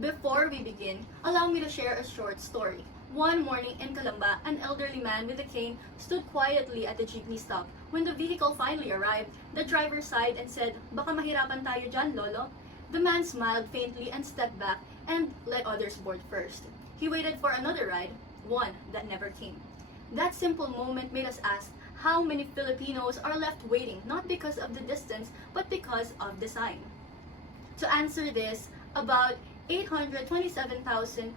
Before we begin, allow me to share a short story. One morning in Calamba, an elderly man with a cane stood quietly at the jeepney stop. When the vehicle finally arrived, the driver sighed and said, "Baka mahirapan tayo dyan, Lolo." The man smiled faintly and stepped back and let others board first. He waited for another ride, one that never came. That simple moment made us ask how many Filipinos are left waiting not because of the distance but because of design. To answer this, about 827,189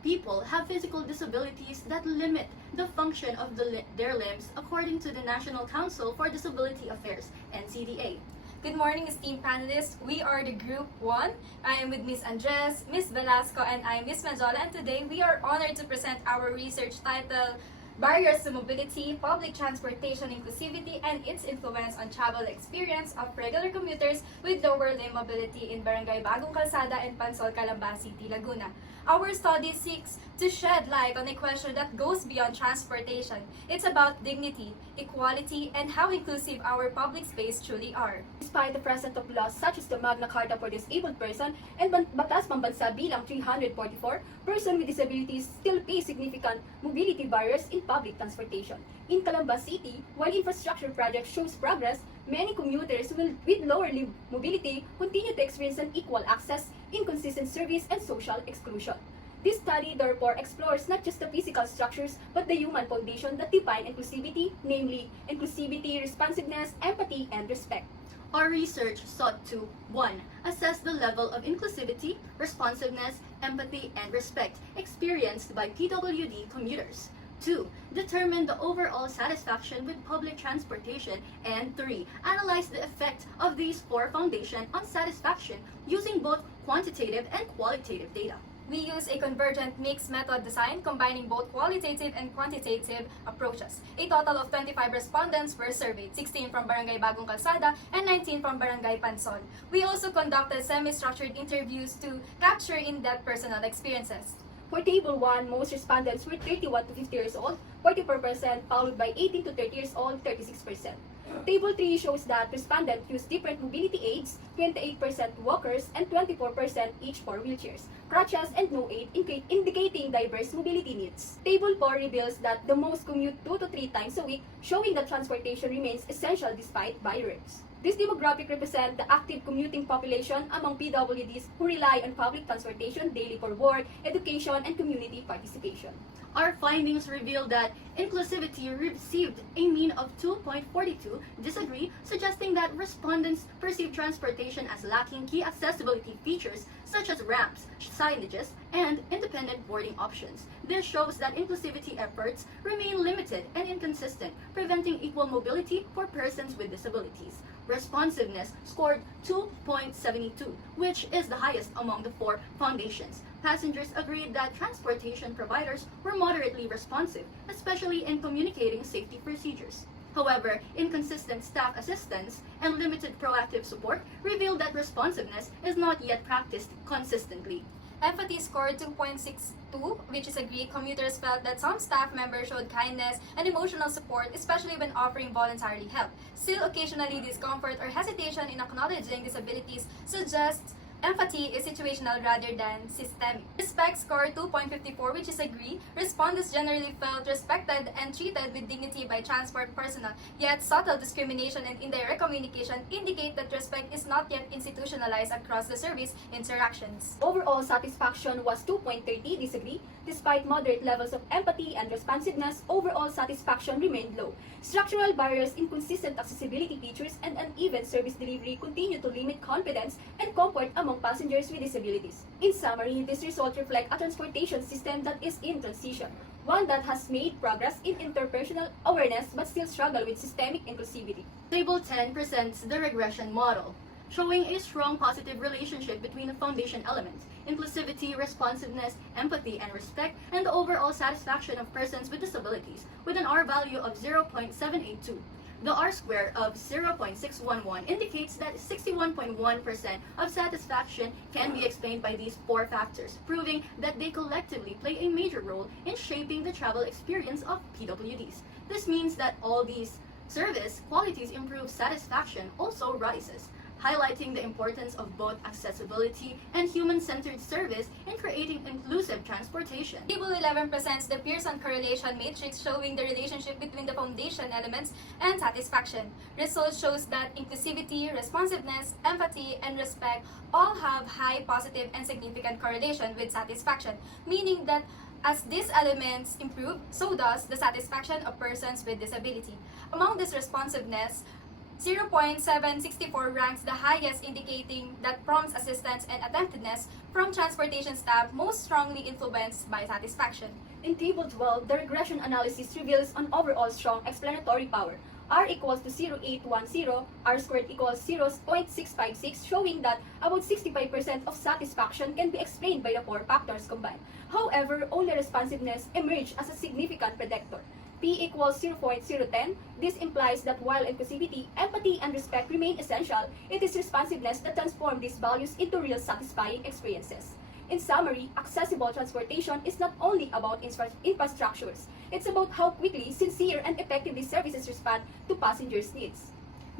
people have physical disabilities that limit the function of their limbs according to the National Council for Disability Affairs, NCDA. Good morning, esteemed panelists. We are the Group 1. I am with Ms. Andres, Ms. Velasco, and I am Ms. Manzola. And today we are honored to present our research titled Barriers to Mobility, Public Transportation Inclusivity, and its Influence on Travel Experience of Regular Commuters with Lower Limb Mobility in Barangay Bagong Calzada and Pansol, Calamba City, Laguna. Our study seeks to shed light on a question that goes beyond transportation. It's about dignity, equality, and how inclusive our public space truly are. Despite the presence of laws such as the Magna Carta for Disabled Person and Batas Pambansa bilang 344, persons with disabilities still face significant mobility barriers in public transportation. In Calamba City, while infrastructure project shows progress, many commuters with lower limb mobility continue to experience unequal access, inconsistent service, and social exclusion. This study therefore explores not just the physical structures but the human foundation that define inclusivity, namely inclusivity, responsiveness, empathy, and respect. Our research sought to 1. Assess the level of inclusivity, responsiveness, empathy, and respect experienced by PWD commuters. 2. Determine the overall satisfaction with public transportation. And 3. Analyze the effect of these four foundations on satisfaction using both quantitative and qualitative data. We use a convergent mixed method design combining both qualitative and quantitative approaches. A total of 25 respondents were surveyed, 16 from Barangay Bagong Calzada and 19 from Barangay Pansol. We also conducted semi-structured interviews to capture in-depth personal experiences. For Table 1, most respondents were 31 to 50 years old, 44%, followed by 18 to 30 years old, 36%. Table 3 shows that respondents used different mobility aids, 28% walkers and 24% each for wheelchairs, crutches, and no aid, indicating diverse mobility needs. Table 4 reveals that the most commute 2 to 3 times a week, showing that transportation remains essential despite barriers. This demographic represents the active commuting population among PWDs who rely on public transportation daily for work, education, and community participation. Our findings reveal that inclusivity received a mean of 2.42, disagree, suggesting that respondents perceive transportation as lacking key accessibility features such as ramps, signages, and independent boarding options. This shows that inclusivity efforts remain limited and inconsistent, preventing equal mobility for persons with disabilities. Responsiveness scored 2.72, which is the highest among the four foundations. Passengers agreed that transportation providers were moderately responsive, especially in communicating safety procedures. However, inconsistent staff assistance and limited proactive support revealed that responsiveness is not yet practiced consistently. Empathy scored 2.62, which is agreed. Commuters felt that some staff members showed kindness and emotional support, especially when offering voluntarily help. Still, occasionally discomfort or hesitation in acknowledging disabilities suggests empathy is situational rather than systemic. Respect scored 2.54, which is agree. Respondents generally felt respected and treated with dignity by transport personnel, yet subtle discrimination and indirect communication indicate that respect is not yet institutionalized across the service interactions. Overall satisfaction was 2.30, disagree. Despite moderate levels of empathy and responsiveness, overall satisfaction remained low. Structural barriers, inconsistent accessibility features, and uneven service delivery continue to limit confidence and comfort among passengers with disabilities. In summary, these results reflect a transportation system that is in transition, one that has made progress in interpersonal awareness but still struggle with systemic inclusivity. Table 10 presents the regression model, showing a strong positive relationship between the foundation elements, inclusivity, responsiveness, empathy, and respect, and the overall satisfaction of persons with disabilities, with an R value of 0.782. The R-square of 0.611 indicates that 61.1% of satisfaction can be explained by these four factors, proving that they collectively play a major role in shaping the travel experience of PWDs. This means that all these service qualities improve satisfaction also rises. highlighting the importance of both accessibility and human-centered service in creating inclusive transportation. Table 11 presents the Pearson correlation matrix showing the relationship between the foundation elements and satisfaction. Results shows that inclusivity, responsiveness, empathy, and respect all have high positive and significant correlation with satisfaction, meaning that as these elements improve, so does the satisfaction of persons with disability. Among this responsiveness, 0.764 ranks the highest, indicating that prompt assistance and attentiveness from transportation staff most strongly influenced by satisfaction. In Table 12, the regression analysis reveals an overall strong explanatory power. R equals to 0.810, R squared equals 0.656, showing that about 65% of satisfaction can be explained by the four factors combined. However, only responsiveness emerged as a significant predictor. P equals 0.010. This implies that while inclusivity, empathy, and respect remain essential, it is responsiveness that transforms these values into real satisfying experiences. In summary, accessible transportation is not only about infrastructures, it's about how quickly, sincere, and effectively services respond to passengers' needs.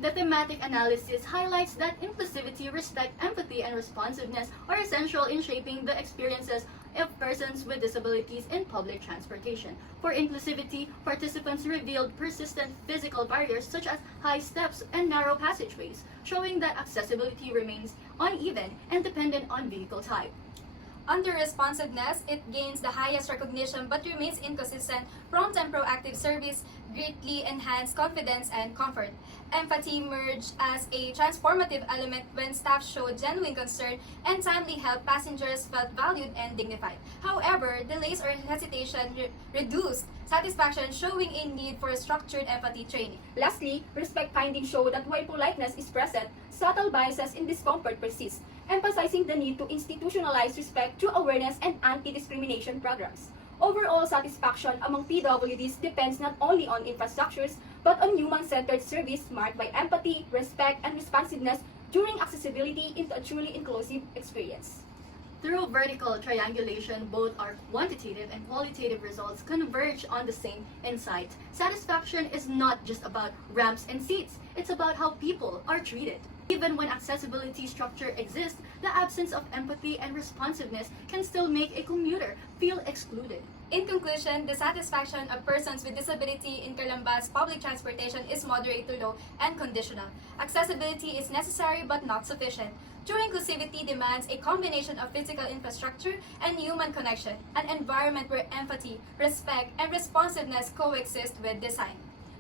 The thematic analysis highlights that inclusivity, respect, empathy, and responsiveness are essential in shaping the experiences of persons with disabilities in public transportation. For inclusivity, participants revealed persistent physical barriers such as high steps and narrow passageways, showing that accessibility remains uneven and dependent on vehicle type. Under responsiveness, it gains the highest recognition but remains inconsistent. Prompt and proactive service greatly enhance confidence and comfort. Empathy emerged as a transformative element when staff showed genuine concern and timely help passengers felt valued and dignified. However, delays or hesitation reduced satisfaction, showing a need for structured empathy training. Lastly, respect findings show that while politeness is present, subtle biases in discomfort persist, emphasizing the need to institutionalize respect through awareness and anti-discrimination programs. Overall satisfaction among PWDs depends not only on infrastructures, but on human-centered service marked by empathy, respect, and responsiveness during accessibility into a truly inclusive experience. Through vertical triangulation, both our quantitative and qualitative results converge on the same insight. Satisfaction is not just about ramps and seats, it's about how people are treated. Even when accessibility structure exists, the absence of empathy and responsiveness can still make a commuter feel excluded. In conclusion, the satisfaction of persons with disability in Calambas public transportation is moderate to low and conditional. Accessibility is necessary but not sufficient. True inclusivity demands a combination of physical infrastructure and human connection, an environment where empathy, respect, and responsiveness coexist with design.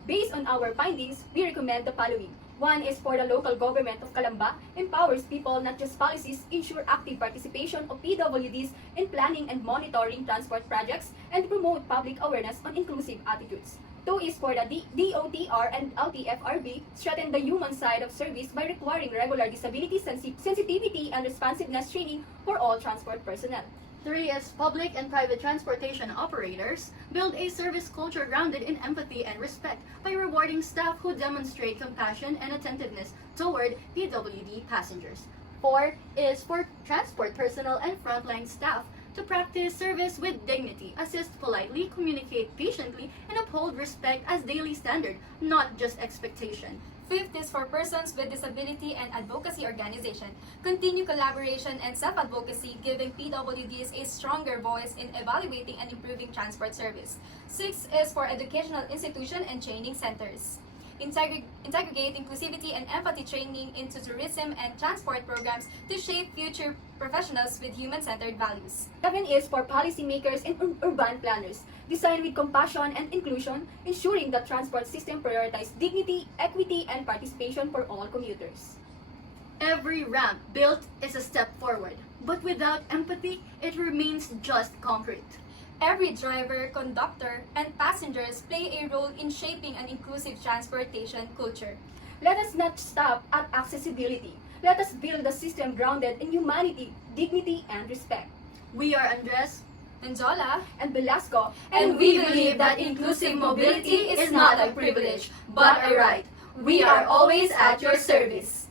Based on our findings, we recommend the following. One is for the local government of Calamba, empowers people, not just policies, ensure active participation of PWDs in planning and monitoring transport projects, and promote public awareness on inclusive attitudes. Two is for the DOTR and LTFRB, strengthen the human side of service by requiring regular disability sensitivity and responsiveness training for all transport personnel. 3 is public and private transportation operators build a service culture grounded in empathy and respect by rewarding staff who demonstrate compassion and attentiveness toward PWD passengers. 4 is for transport personnel and frontline staff to practice service with dignity, assist politely, communicate patiently, and uphold respect as daily standard, not just expectation. Fifth is for persons with disability and advocacy organization. Continue collaboration and self-advocacy, giving PWDs a stronger voice in evaluating and improving transport service. Sixth is for educational institution and training centers. Integrate inclusivity and empathy training into tourism and transport programs to shape future professionals with human-centered values. 7 is for policymakers and urban planners. Design with compassion and inclusion, ensuring the transport system prioritizes dignity, equity, and participation for all commuters. Every ramp built is a step forward, but without empathy, it remains just concrete. Every driver, conductor, and passengers play a role in shaping an inclusive transportation culture. Let us not stop at accessibility. Let us build a system grounded in humanity, dignity, and respect. We are Andres, Menjola, And Velasco, and we believe that inclusive mobility is not a privilege, but a right. We are always at your service.